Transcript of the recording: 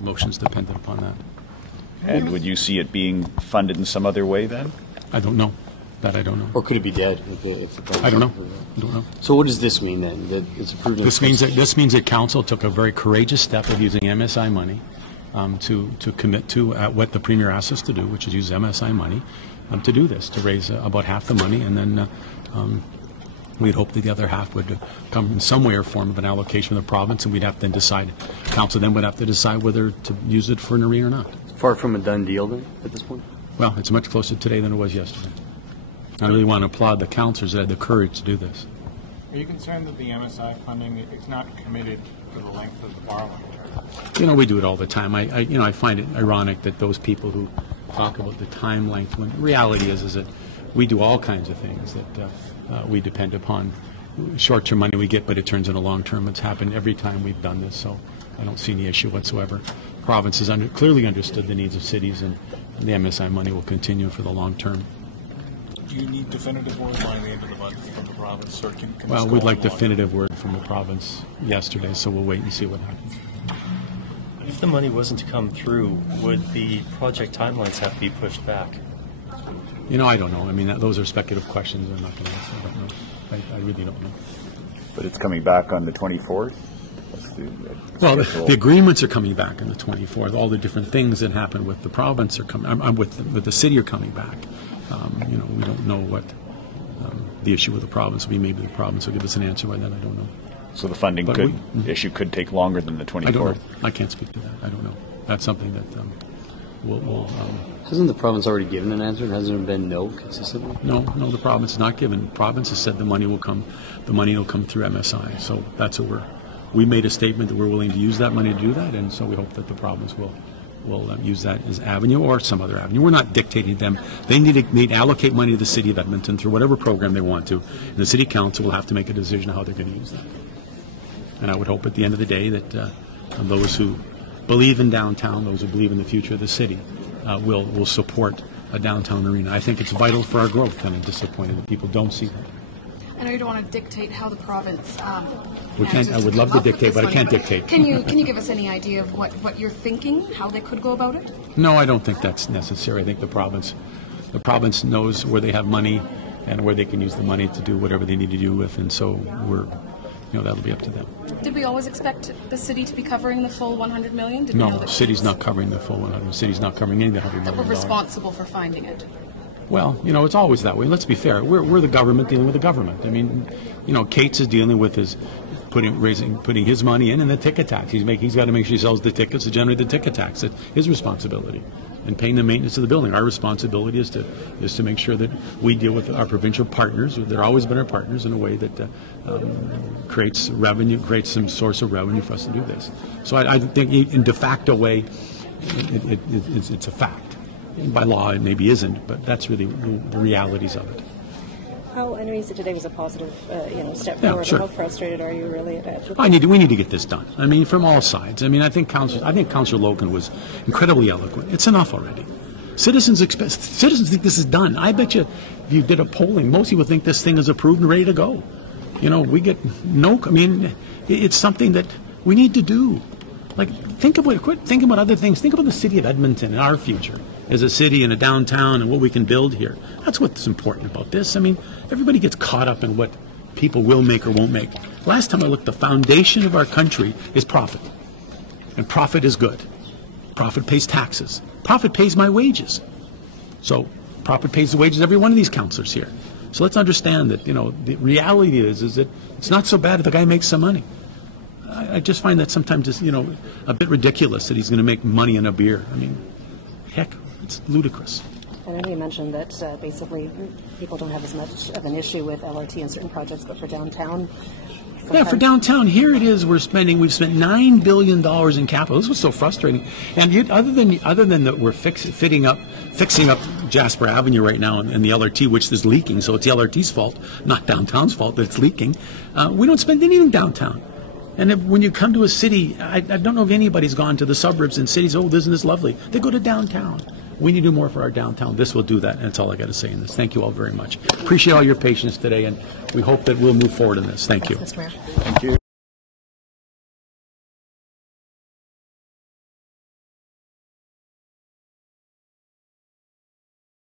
motion's dependent upon that. And would you see it being funded in some other way then? I don't know. That I don't know. Or could it be dead? I don't know. I don't know. So what does this mean then? That it's approved? This means that council took a very courageous step of using MSI money to commit to what the Premier asked us to do, which is use MSI money to do this, to raise about half the money, and then we'd hope that the other half would come in some way or form of an allocation from the province, and we'd have to then decide, council then would have to decide whether to use it for an arena or not. Far from a done deal then at this point? Well, it's much closer today than it was yesterday. I really want to applaud the councillors that had the courage to do this. Are you concerned that the MSI funding is not committed for the length of the borrowing term? We do it all the time. I find it ironic that those people who talk about the time length, when the reality is that we do all kinds of things that we depend upon. Short-term money we get, but it turns into long-term. It's happened every time we've done this, so I don't see any issue whatsoever. Province has clearly understood the needs of cities, and the MSI money will continue for the long term. Do you need definitive word by the end of the month from the province? Or can well, we'd like definitive word from the province yesterday, so we'll wait and see what happens. If the money wasn't to come through, would the project timelines have to be pushed back? I don't know. I mean, those are speculative questions. I'm not going to answer. I don't know. I really don't know. But it's coming back on the 24th? Well, the agreements are coming back on the 24th. All the different things that happen with the province are coming. With the city are coming back. We don't know what the issue with the province will be. Maybe the province will give us an answer by then. I don't know. So the funding issue could take longer than the 24th? I don't know. I can't speak to that. I don't know. That's something that we'll hasn't the province already given an answer? Hasn't it been no consistently? No, the province has not given. The province has said the money will come. The money will come through MSI. So that's what we made a statement that we're willing to use that money to do that, and so we hope that the province will use that as avenue or some other avenue. We're not dictating them. They need to allocate money to the city of Edmonton through whatever program they want to, and the city council will have to make a decision how they're going to use that. And I would hope at the end of the day that those who believe in downtown, those who believe in the future of the city, will support a downtown arena. I think it's vital for our growth, and I'm disappointed that people don't see that. I know you don't want to dictate how the province. We can't. I would love to dictate, but I can't dictate. Can you give us any idea of what you're thinking, how they could go about it? No, I don't think that's necessary. I think the province knows where they have money and where they can use the money to do whatever they need to do with, and so that'll be up to them. Did we always expect the city to be covering the full $100 million? No, the city's not covering the full 100. The city's not covering any of the $100 million. We're responsible for finding it. Well, it's always that way. Let's be fair. We're the government dealing with the government. I mean, Cates is dealing with putting his money in, and the ticket tax. He's got to make sure he sells the tickets to generate the ticket tax. It's his responsibility, and paying the maintenance of the building. Our responsibility is to make sure that we deal with our provincial partners. They're always been our partners in a way that creates revenue, creates some source of revenue for us to do this. So I think in de facto way, it's a fact. By law, it maybe isn't, but that's really the realities of it. I know you said today was a positive, step forward. Sure. How frustrated are you really at it? We need to get this done. I mean, from all sides. I mean, I think Councillor Logan was incredibly eloquent. It's enough already. Citizens think this is done. I bet you, if you did a polling, most people think this thing is approved and ready to go. We get no. I mean, it's something that we need to do. Like, quit thinking about other things. Think about the city of Edmonton and our future as a city and a downtown and what we can build here. That's what's important about this. I mean, everybody gets caught up in what people will make or won't make. Last time I looked, the foundation of our country is profit. And profit is good. Profit pays taxes. Profit pays my wages. So profit pays the wages of every one of these councillors here. So let's understand that, the reality is that it's not so bad if the guy makes some money. I just find that sometimes it's, a bit ridiculous that he's going to make money in a beer. I mean, heck, it's ludicrous. I know you mentioned that basically people don't have as much of an issue with LRT in certain projects, but for downtown. Yeah, for downtown, here it is. We've spent $9 billion in capital. This was so frustrating. And other than that, we're fixing up Jasper Avenue right now and the LRT, which is leaking. So it's the LRT's fault, not downtown's fault that it's leaking. We don't spend anything downtown. And when you come to a city, I don't know if anybody's gone to the suburbs and cities, oh, isn't this lovely? They go to downtown. We need to do more for our downtown. This will do that, and that's all I got to say in this. Thank you all very much. Appreciate all your patience today, and we hope that we'll move forward in this. Thank you. Mr. Mayor. Thank you.